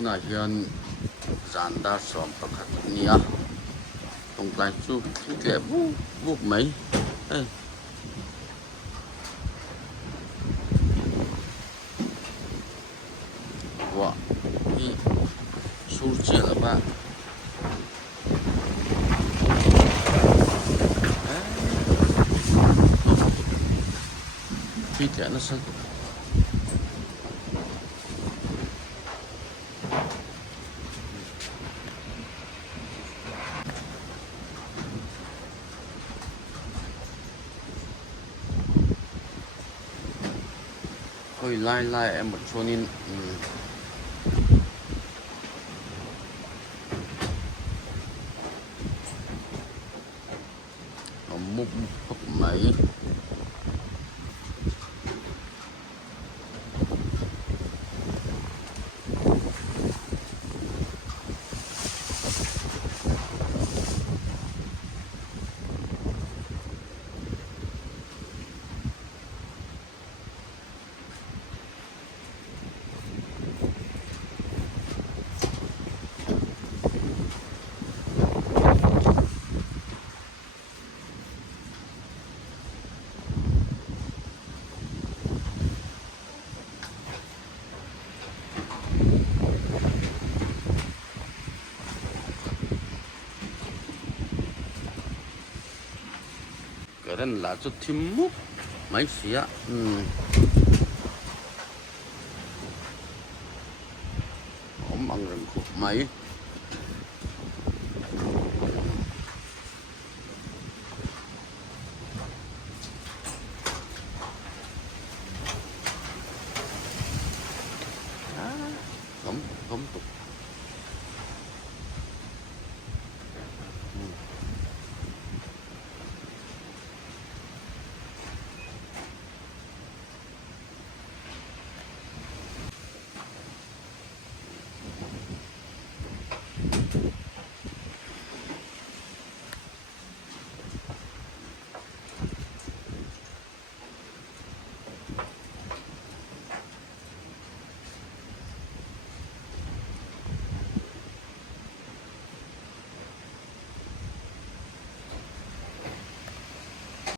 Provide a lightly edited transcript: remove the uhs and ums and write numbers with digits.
tuna hian zandar som pakhat nia tong lai chu thile buk mai wa hi sur chia la ba khi trẻ nó sân hơi lai em một số nên nó múc mấy cái đó là chút thêm múc mấy xía ổn bằng rừng khúc mấy